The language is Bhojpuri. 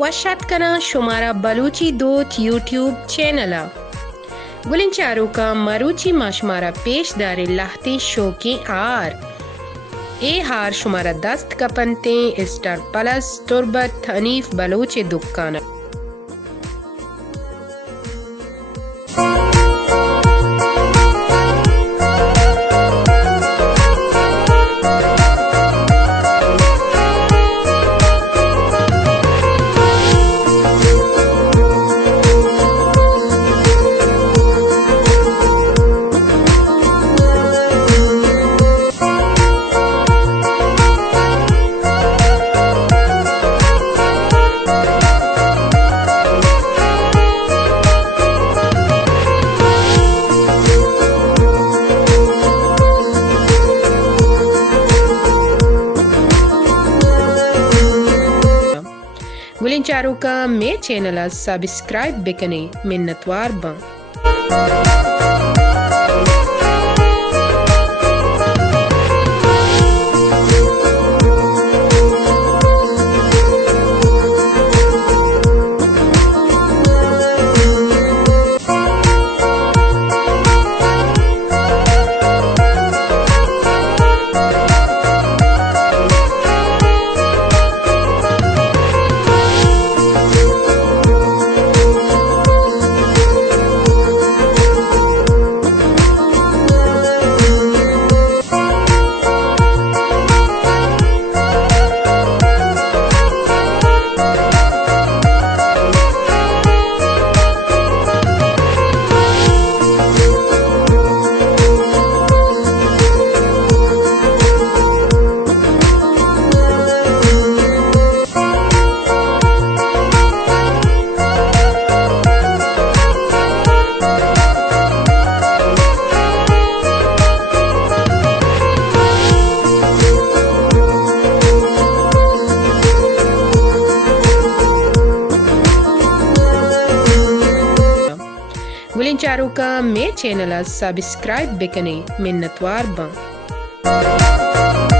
वशात करा शुमारा बलूची दोत यूट्यूब चैनल गुलिंचारू का मरूची माशमारा पेश दारे लाहते शोके आर ए हार शुमारा दस्त कपनते स्टार प्लस तुरबत हनीफ बलूचे दुकान गुलिंचारू का मे चैनल सब्सक्राइब बेकने मिन्नतवार बं गुलिंचारू का मे चैनल सब्सक्राइब बेकने मिन्नतवार बं